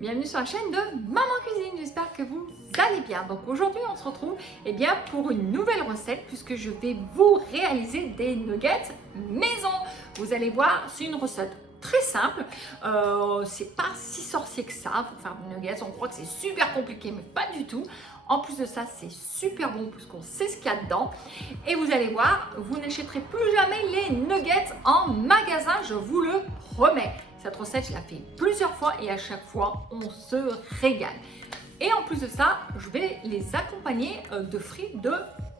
Bienvenue sur la chaîne de Maman Cuisine, j'espère que vous allez bien. Donc aujourd'hui on se retrouve pour une nouvelle recette puisque je vais vous réaliser des nuggets maison. Vous allez voir, c'est une recette très simple, c'est pas si sorcier que ça pour faire des nuggets. On croit que c'est super compliqué mais pas du tout. En plus de ça, c'est super bon puisqu'on sait ce qu'il y a dedans. Et vous allez voir, vous n'achèterez plus jamais les nuggets en magasin, je vous le promets. Cette recette, je la fais plusieurs fois et à chaque fois, on se régale. Et en plus de ça, je vais les accompagner de frites de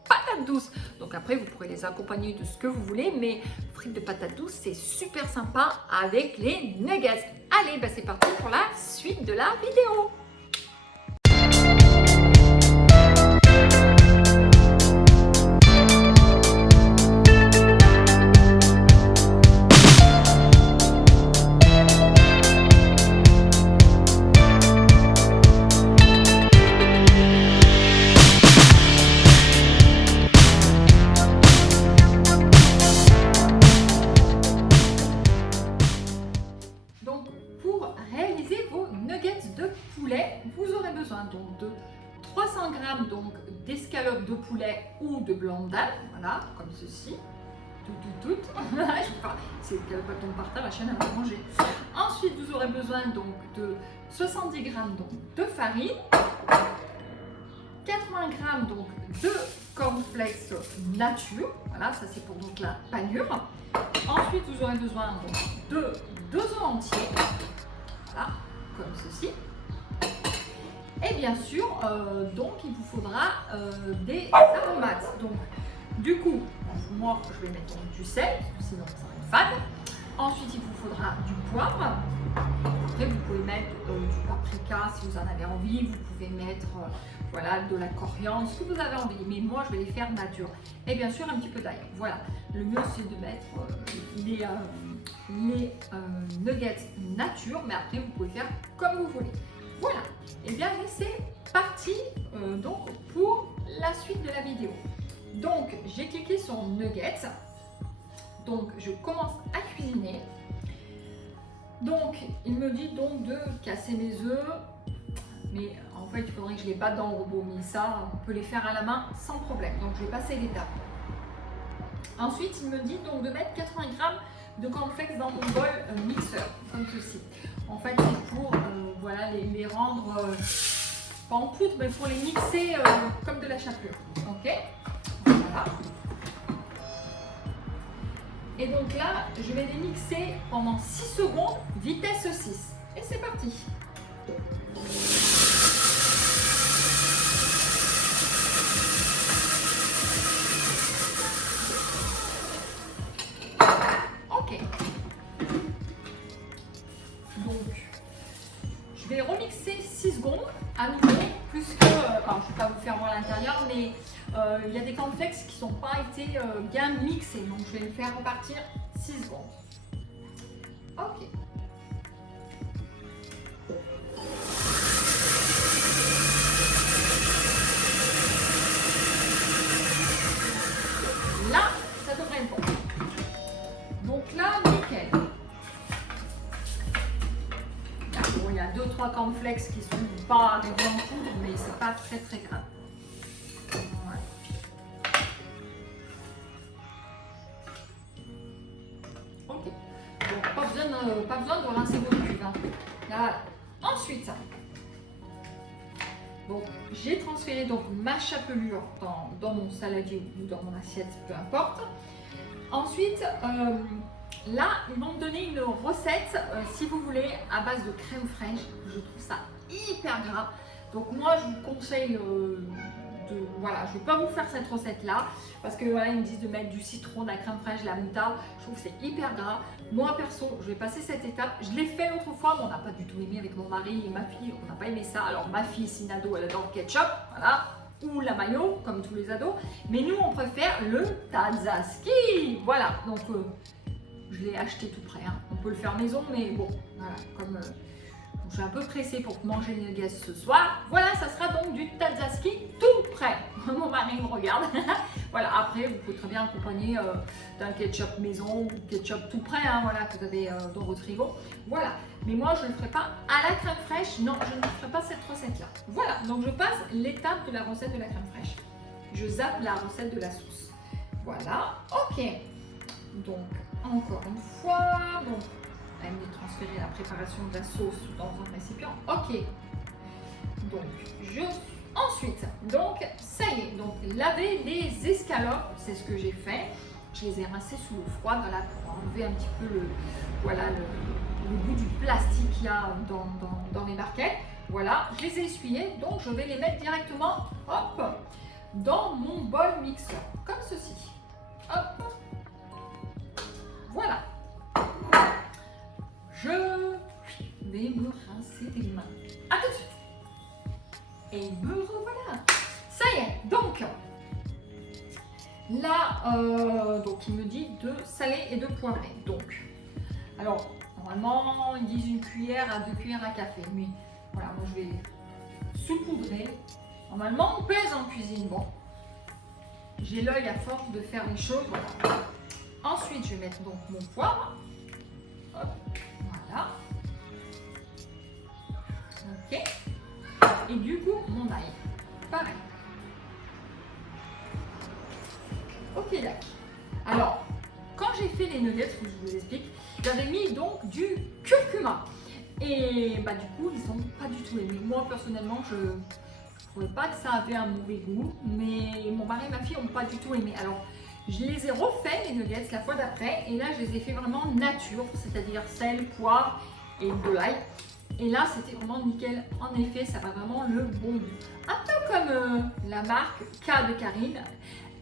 patates douces. Donc après, vous pourrez les accompagner de ce que vous voulez, mais frites de patates douces, c'est super sympa avec les nuggets. Allez, c'est parti pour la suite de la vidéo. Vous aurez besoin donc de 300 g d'escalope de poulet ou de blanc d'âne, voilà, comme ceci. C'est qu'elle va tomber par terre, la chaîne elle va manger. Ensuite, vous aurez besoin donc de 70 g de farine, 80 g de cornflakes nature, voilà, ça c'est pour donc la panure. Ensuite, vous aurez besoin donc de 2 œufs entiers, voilà, comme ceci. Et bien sûr, donc il vous faudra des aromates. Donc, du coup, moi je vais mettre du sel, sinon ça va être fade. Ensuite, il vous faudra du poivre. Après, vous pouvez mettre du paprika si vous en avez envie. Vous pouvez mettre voilà, de la coriandre, ce que vous avez envie. Mais moi, je vais les faire nature. Et bien sûr, un petit peu d'ail. Voilà. Le mieux, c'est de mettre les nuggets nature. Mais après, vous pouvez faire comme vous voulez. Voilà, et bien c'est parti donc pour la suite de la vidéo. Donc j'ai cliqué sur nuggets, donc je commence à cuisiner. Donc il me dit donc de casser mes œufs, mais en fait il faudrait que je les batte dans le robot, mais ça on peut les faire à la main sans problème, donc je vais passer l'étape. Ensuite il me dit donc de mettre 80 g de cornflakes dans mon bol mixeur, comme ceci. En fait, c'est pour voilà, les rendre, pas en poudre, mais pour les mixer comme de la chapelure. Ok, voilà. Et donc là, je vais les mixer pendant 6 secondes, vitesse 6. Et c'est parti. Je vais remixer 6 secondes à nouveau, puisque, alors je ne vais pas vous faire voir l'intérieur, mais il y a des cornflakes qui n'ont pas été bien mixés, donc je vais le faire repartir 6 secondes. Ok. Là, ça devrait être bon. Donc là, nickel. Il y a 2-3 cornflakes qui sont pas arrivés en poudre, mais c'est pas très grave. Ouais. Ok. Donc pas besoin de rincer vos cuves. Hein. Là, ensuite, bon, j'ai transféré donc ma chapelure dans mon saladier ou dans mon assiette, peu importe. Ensuite, là, ils vont me donner une recette, si vous voulez, à base de crème fraîche. Je trouve ça hyper gras. Donc moi, je vous conseille voilà, je ne vais pas vous faire cette recette-là parce que voilà, ils me disent de mettre du citron, de la crème fraîche, de la moutarde. Je trouve que c'est hyper gras. Moi, perso, je vais passer cette étape. Je l'ai fait l'autre fois, mais on n'a pas du tout aimé avec mon mari et ma fille. On n'a pas aimé ça. Alors ma fille, c'est une ado, elle adore le ketchup, voilà, ou la mayo, comme tous les ados. Mais nous, on préfère le Tazaski. Voilà, donc je l'ai acheté tout prêt. Hein. On peut le faire maison, mais bon, voilà, comme je suis un peu pressée pour manger les nuggets ce soir. Voilà, ça sera donc du Tzatziki tout prêt. Mon mari me regarde. Voilà, après, vous pouvez très bien accompagner d'un ketchup maison ou ketchup tout prêt, hein, voilà, que vous avez dans votre frigo. Voilà, mais moi, je ne le ferai pas à la crème fraîche. Non, je ne ferai pas cette recette-là. Voilà, donc je passe l'étape de la recette de la crème fraîche. Je zappe la recette de la sauce. Voilà, ok. Donc, encore une fois, donc, elle me dit transférer la préparation de la sauce dans un récipient. Ok. Donc, ensuite, donc, ça y est. Donc, laver les escalopes, c'est ce que j'ai fait. Je les ai rincées sous l'eau froide, voilà, pour enlever un petit peu le goût du plastique qu'il y a dans les barquettes. Voilà, je les ai essuyées, donc je vais les mettre directement, hop, dans mon bol mixeur, comme ceci. Hop. Voilà. Je vais me rincer les mains. À tout de suite. Et me revoilà. Ça y est. Donc, là, donc il me dit de saler et de poivrer. Donc, alors, normalement, ils disent une cuillère à 2 cuillères à café. Mais voilà, moi je vais saupoudrer. Normalement, on pèse en cuisine. Bon, j'ai l'œil à force de faire les choses. Voilà. Ensuite, je vais mettre donc mon poivre. Hop, voilà. Ok. Et du coup, mon ail. Pareil. Ok, d'accord. Alors, quand j'ai fait les nuggets, je vous explique, j'avais mis donc du curcuma. Et bah du coup, ils n'ont pas du tout aimé. Moi, personnellement, je ne trouvais pas que ça avait un mauvais goût. Mais mon mari et ma fille n'ont pas du tout aimé. Alors, je les ai refait, les nuggets, la fois d'après. Et là, je les ai fait vraiment nature, c'est-à-dire sel, poivre et de l'ail. Et là, c'était vraiment nickel. En effet, ça va vraiment le bon goût. Un peu comme la marque K de Karine,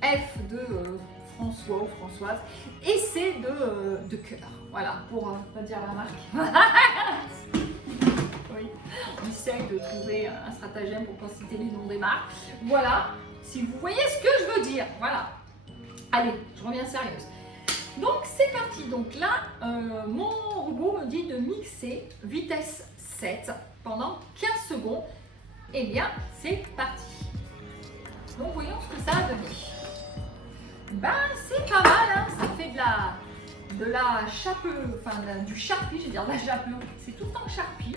F de François ou Françoise, et C de cœur. Voilà, pour pas dire la marque. Oui, on essaye de trouver un stratagème pour pas citer les noms des marques. Voilà, si vous voyez ce que je veux dire. Voilà. Allez, je reviens sérieuse. Donc c'est parti. Donc là, mon robot me dit de mixer vitesse 7 pendant 15 secondes. Eh bien, c'est parti. Donc voyons ce que ça a donné. Ben c'est pas mal, hein. Ça fait de la chapelure, enfin du charpie, je vais dire de la chapelure. C'est tout en charpie.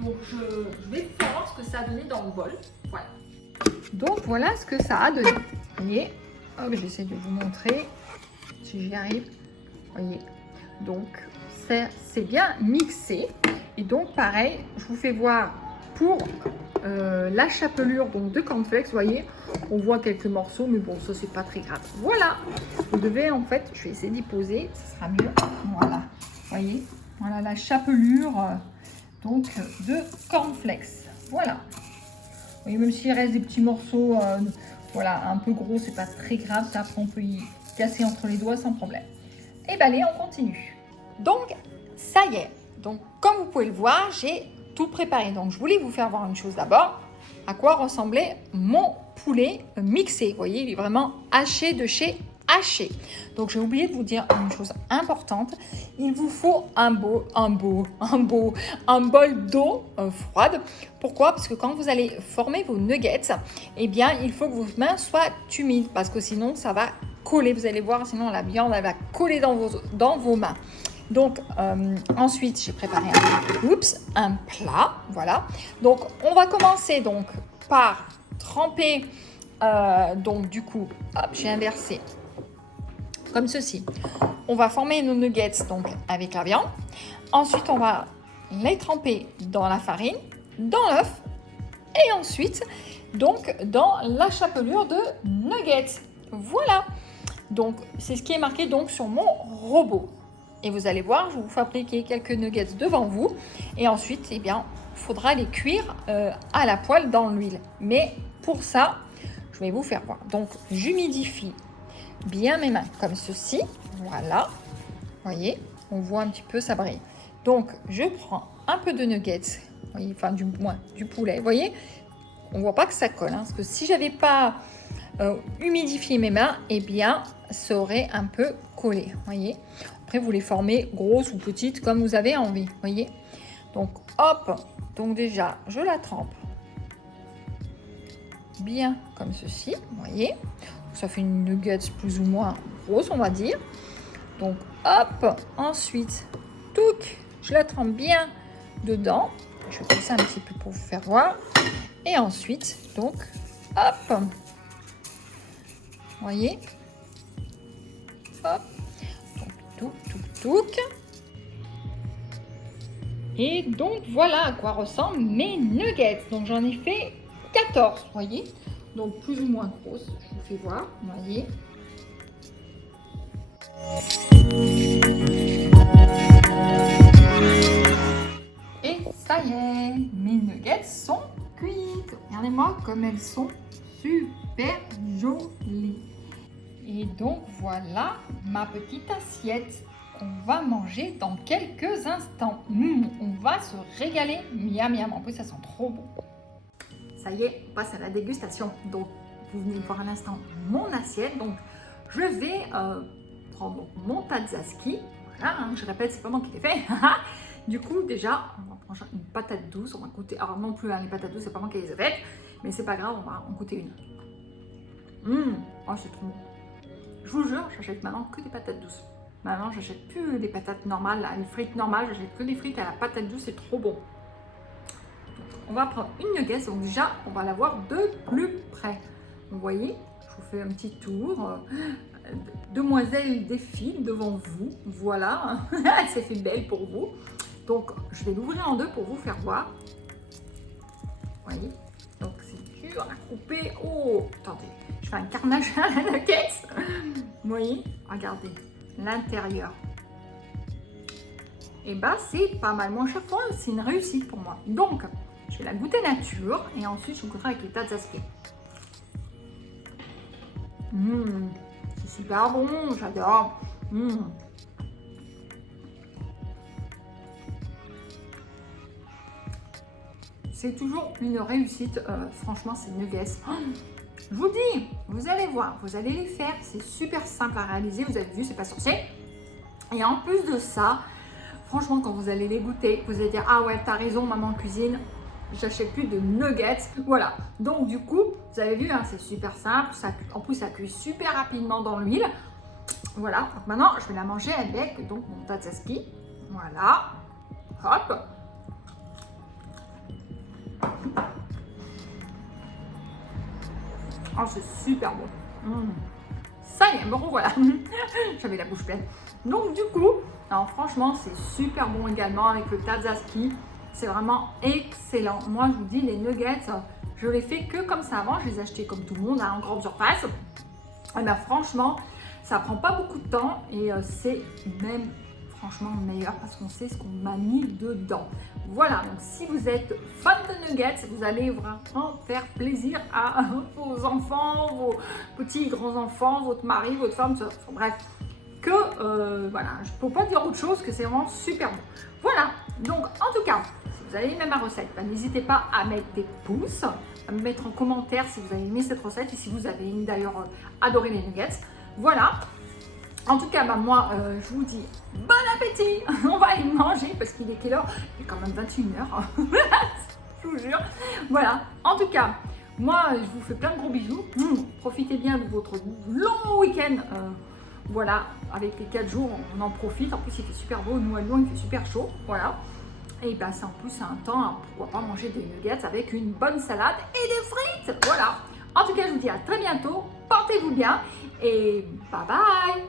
Donc je vais voir ce que ça a donné dans le bol. Voilà. Donc voilà ce que ça a donné. Vous voyez, j'essaie de vous montrer si j'y arrive. Voyez, donc c'est bien mixé. Et donc pareil, je vous fais voir pour la chapelure donc de cornflakes. Vous voyez, on voit quelques morceaux, mais bon, ça c'est pas très grave. Voilà, vous devez en fait, je vais essayer d'y poser, ça sera mieux. Voilà, vous voyez, voilà la chapelure donc de cornflakes. Voilà, vous voyez, même s'il reste des petits morceaux, voilà, un peu gros, c'est pas très grave. Ça, après on peut y casser entre les doigts sans problème. Et bien allez, on continue. Donc, ça y est. Donc, comme vous pouvez le voir, j'ai tout préparé. Donc, je voulais vous faire voir une chose d'abord. À quoi ressemblait mon poulet mixé. Vous voyez, il est vraiment haché de chez haché. Donc, j'ai oublié de vous dire une chose importante. Il vous faut un bol d'eau froide. Pourquoi? Parce que quand vous allez former vos nuggets, eh bien, il faut que vos mains soient humides parce que sinon, ça va coller. Vous allez voir, sinon la viande elle va coller dans vos mains. Donc ensuite j'ai préparé un plat, voilà. Donc on va commencer donc par tremper, donc du coup, hop, j'ai inversé comme ceci. On va former nos nuggets donc avec la viande. Ensuite on va les tremper dans la farine, dans l'œuf et ensuite donc dans la chapelure de nuggets. Voilà. Donc, c'est ce qui est marqué donc sur mon robot. Et vous allez voir, je vais vous fabriquer quelques nuggets devant vous. Et ensuite, eh bien, il faudra les cuire à la poêle dans l'huile. Mais pour ça, je vais vous faire voir. Donc, j'humidifie bien mes mains comme ceci. Voilà. Vous voyez, on voit un petit peu, ça brille. Donc, je prends un peu de nuggets. Vous voyez, enfin, du poulet. Vous voyez, on ne voit pas que ça colle. Hein, parce que si je n'avais pas humidifier mes mains, et bien ça aurait un peu collé, voyez. Après vous les formez grosses ou petites comme vous avez envie, voyez. Donc hop, donc déjà je la trempe bien comme ceci, vous voyez. Ça fait une nuggets plus ou moins grosse, on va dire. Donc hop, ensuite, touc, je la trempe bien dedans. Je vais pousser un petit peu pour vous faire voir. Et ensuite, donc, hop, vous voyez, hop, donc touc. Et donc voilà à quoi ressemblent mes nuggets. Donc j'en ai fait 14, vous voyez. Donc plus ou moins grosses, je vous fais voir, vous voyez. Et ça y est, mes nuggets sont cuites. Regardez-moi comme elles sont super jolies. Et donc voilà ma petite assiette qu'on va manger dans quelques instants. On va se régaler. Miam miam, en plus ça sent trop bon. Ça y est, on passe à la dégustation. Donc vous venez de voir à l'instant mon assiette. Donc je vais prendre mon tzatziki. Voilà, hein, je répète, c'est pas moi qui l'ai fait. Du coup, déjà, on va prendre une patate douce. On va goûter. Alors non plus, hein, les patates douces, c'est pas moi qui les ai faites. Mais c'est pas grave, on va en goûter une. Oh, c'est trop bon. Je vous jure, j'achète maintenant que des patates douces. Maintenant, j'achète plus des patates normales, là, les frites normales. J'achète que des frites à la patate douce, c'est trop bon. On va prendre une nuggets. Donc déjà, on va la voir de plus près. Vous voyez, je vous fais un petit tour. Demoiselle défile devant vous. Voilà, elle s'est fait belle pour vous. Donc, je vais l'ouvrir en deux pour vous faire voir. Vous voyez, donc c'est dur à couper. Oh, attendez, je fais un carnage à la nuggets. Vous voyez, regardez l'intérieur. Et bah, c'est pas mal. Moi, à chaque fois, c'est une réussite pour moi. Donc, je vais la goûter nature et ensuite, je goûterai avec les tzatziki. C'est super bon, j'adore. C'est toujours une réussite, franchement, ces nuggets. Je vous dis, vous allez voir, vous allez les faire, c'est super simple à réaliser, vous avez vu, c'est pas sorcier. Et en plus de ça, franchement, quand vous allez les goûter, vous allez dire, ah ouais, t'as raison, maman cuisine, j'achète plus de nuggets. Voilà, donc du coup, vous avez vu, hein, c'est super simple, en plus ça cuit super rapidement dans l'huile. Voilà, donc maintenant, je vais la manger avec donc, mon tzatziki. Voilà, hop. Oh, c'est super bon. Ça y est, me revoilà. J'avais la bouche pleine. Donc du coup, alors, franchement, c'est super bon également avec le tzatziki. C'est vraiment excellent. Moi, je vous dis, les nuggets, je les fais que comme ça. Avant, je les achetais comme tout le monde, hein, en grande surface. Et bien franchement, ça prend pas beaucoup de temps et c'est même franchement meilleur parce qu'on sait ce qu'on m'a mis dedans. Voilà, donc si vous êtes fan de nuggets, vous allez vraiment faire plaisir à vos enfants, vos petits grands-enfants, votre mari, votre femme, bref, que voilà, je ne peux pas dire autre chose que c'est vraiment super bon. Voilà, donc en tout cas, si vous avez aimé ma recette, n'hésitez pas à mettre des pouces, à me mettre en commentaire si vous avez aimé cette recette et si vous avez d'ailleurs adoré les nuggets. Voilà. En tout cas, moi, je vous dis bon appétit. On va aller manger parce qu'il est quelle heure? Il est quand même 21h. Je vous jure. Voilà. En tout cas, moi, je vous fais plein de gros bisous. Profitez bien de votre long week-end. Voilà, avec les 4 jours, on en profite. En plus, il fait super beau. Nous, à Lyon, il fait super chaud. Voilà. Et ben, c'est en plus un temps, hein, pourquoi pas manger des nuggets avec une bonne salade et des frites. Voilà. En tout cas, je vous dis à très bientôt. Portez-vous bien et bye bye.